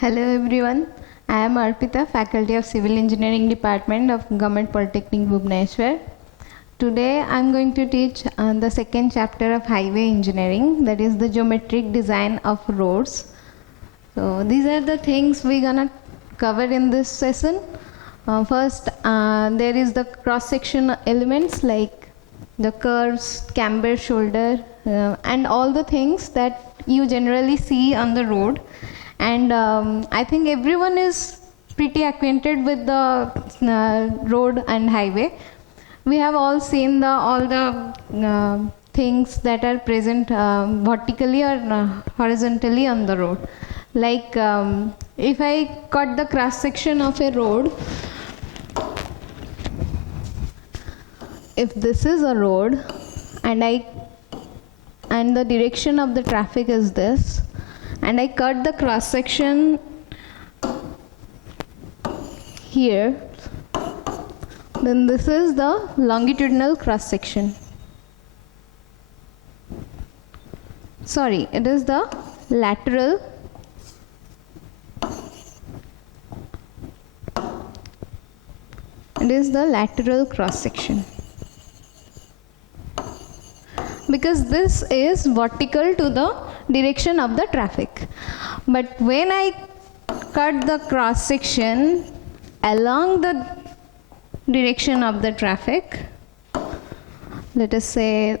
Hello everyone, I am Arpita, Faculty of Civil Engineering Department of Government Polytechnic Bhubaneswar. Today I am going to teach the second chapter of Highway Engineering, that is the geometric design of roads. So these are the things we are gonna cover in this session. First, there is the cross-section elements like the curves, camber, shoulder, and all the things that you generally see on the road. And I think everyone is pretty acquainted with the road and highway. We have all seen all the things that are present vertically or horizontally on the road. Like if I cut the cross section of a road, if this is a road and the direction of the traffic is this, and I cut the cross section here, then this is the longitudinal cross section. Sorry, it is the lateral. It is the lateral cross section, because this is vertical to the direction of the traffic. But when I cut the cross section along the direction of the traffic, let us say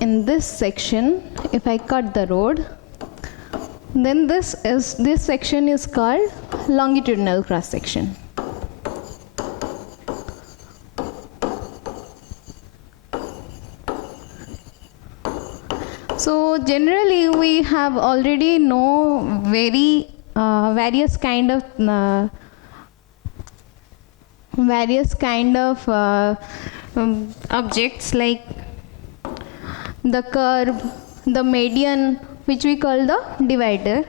in this section, if I cut the road, then this section is called longitudinal cross section. So generally we have already know various kind of objects like the curve, the median, which we call the divider.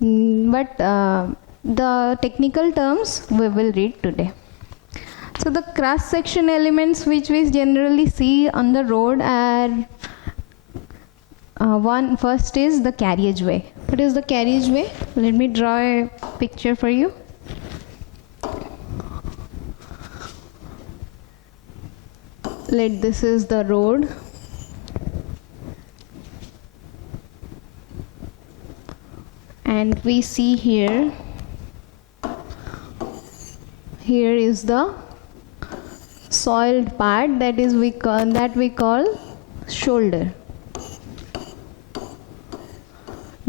But the technical terms we will read today. So the cross-section elements which we generally see on the road are first is the carriageway. What is the carriageway? Let me draw a picture for you. This is the road. And we see here is the soiled part, that we call shoulder.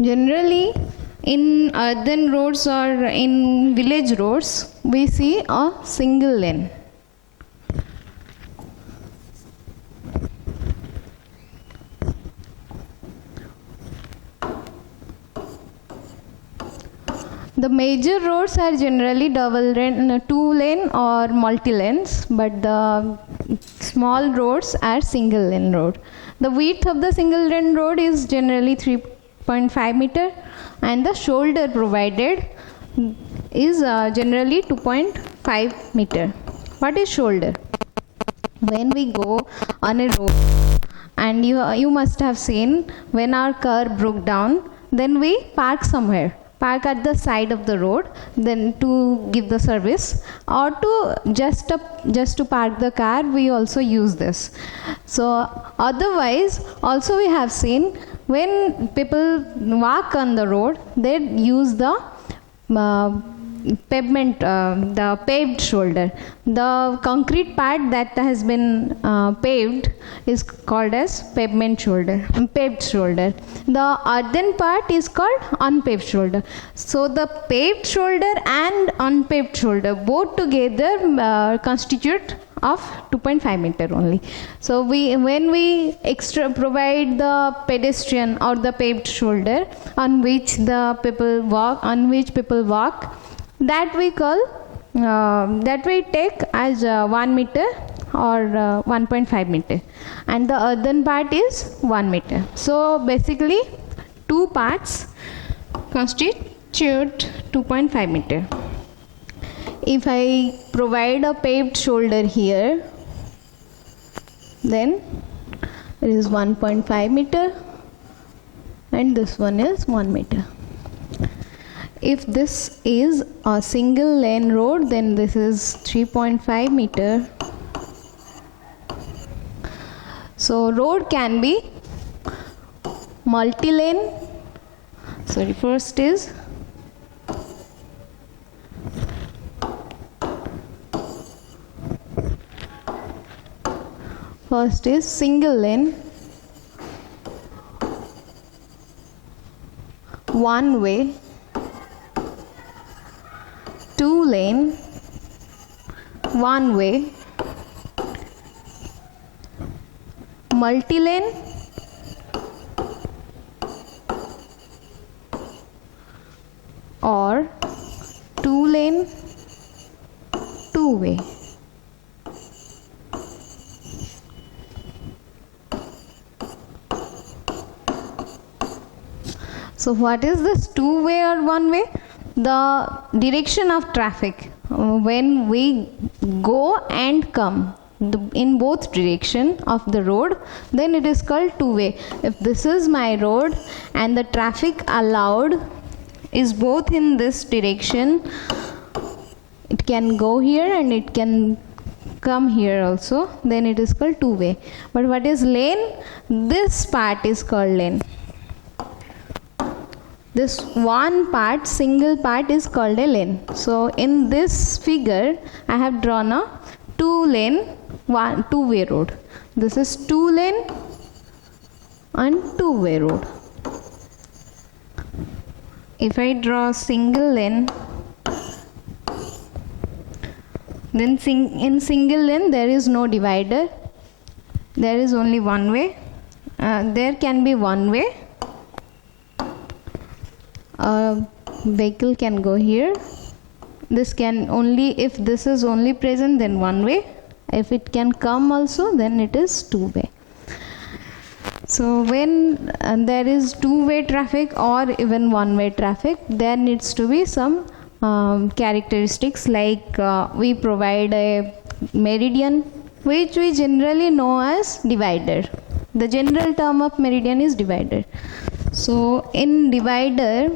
Generally in urban roads or in village roads we see a single lane. The major roads are generally double lane, two lane or multi lanes, but the small roads are single lane road. The width of the single lane road is generally 3.5 meter, and the shoulder provided is generally 2.5 meter. What is shoulder? When we go on a road, and you must have seen when our car broke down, then we park somewhere. Park at the side of the road, then to give the service, or to just to park the car, we also use this. So otherwise also we have seen when people walk on the road, they use the pavement, the paved shoulder. The concrete part that has been paved is called as paved shoulder. The earthen part is called unpaved shoulder. So the paved shoulder and unpaved shoulder both together constitute of 2.5 meter only. So when we provide the pedestrian or the paved shoulder on which people walk, that we take as 1 meter or 1.5 meter, and the earthen part is 1 meter. So basically two parts constitute 2.5 meter. If I provide a paved shoulder here, then it is 1.5 meter, and this one is 1 meter. If this is a single lane road, then this is 3.5 meter. So road can be multi-lane. Sorry, first is single lane, one way, two lane, one way, multi-lane, or two lane, two way. So what is this two way or one way? The direction of traffic when we go and come in both direction of the road, then it is called two way. If this is my road and the traffic allowed is both in this direction, it can go here and it can come here also, then it is called two way. But what is lane? This part is called lane. This one part, single part, is called a lane. So in this figure I have drawn a two way road. This is two lane and two way road. If I draw single lane, then in single lane there is no divider, there is only one way. There can be one way. A vehicle can go here. This can only, if this is only present, then one way. If it can come also, then it is two way. So when there is two way traffic or even one way traffic, there needs to be some characteristics, like we provide a meridian, which we generally know as divider. The general term of meridian is divider. So in divider,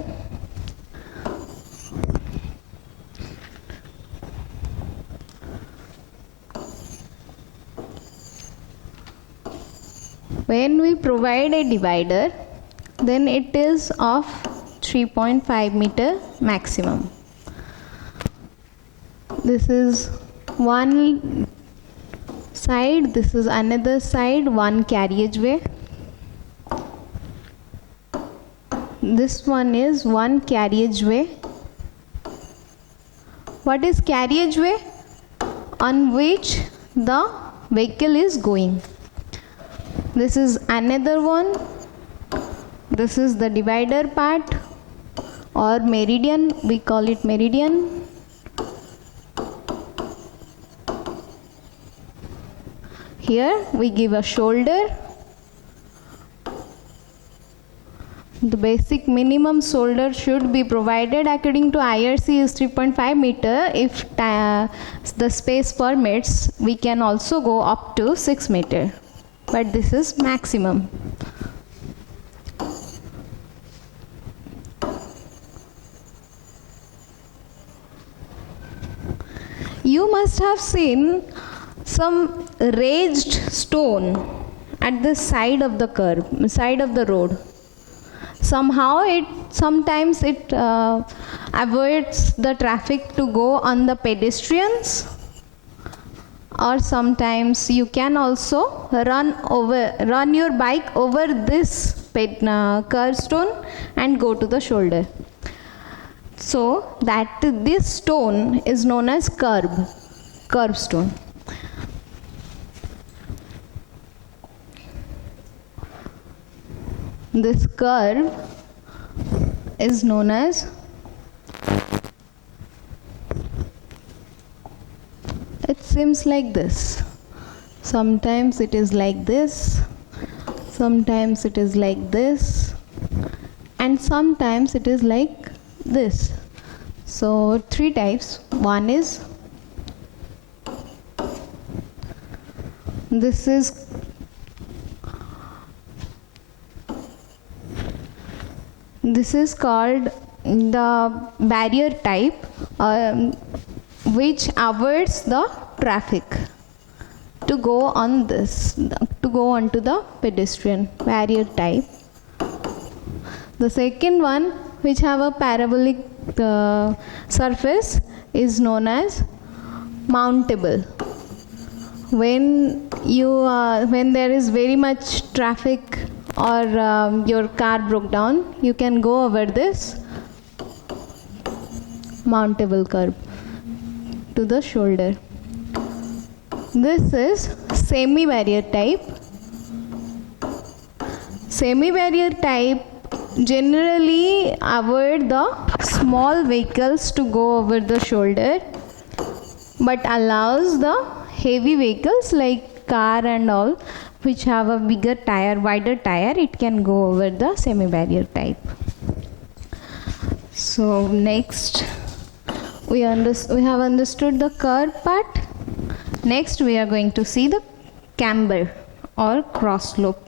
when we provide a divider, then it is of 3.5 meter maximum. This is one side, this is another side, one carriageway. This one is one carriageway. What is carriageway? On which the vehicle is going. This is another one. This is the divider part or meridian, we call it meridian. Here we give a shoulder. The basic minimum shoulder should be provided according to IRC is 3.5 meter. If the space permits, we can also go up to 6 meter. But this is maximum. You must have seen some raised stone at the side of the curb, side of the road. Sometimes it avoids the traffic to go on the pedestrians, or sometimes you can also run your bike over this curbstone and go to the shoulder. So that this stone is known as curbstone. This curve is known as, it seems like this. Sometimes it is like this, sometimes it is like this, and sometimes it is like this. So three types. One is, this is This is called the barrier type, which avoids the traffic to go on this, to go onto the pedestrian. Barrier type. The second one, which have a parabolic surface, is known as mountable. When there is very much traffic or your car broke down, you can go over this mountable curb to the shoulder. This is semi-barrier type. Semi-barrier type generally avoid the small vehicles to go over the shoulder, but allows the heavy vehicles like car and all, which have a bigger tire, wider tire, it can go over the semi-barrier type. So next, we have understood the curb part. Next, we are going to see the camber or cross slope.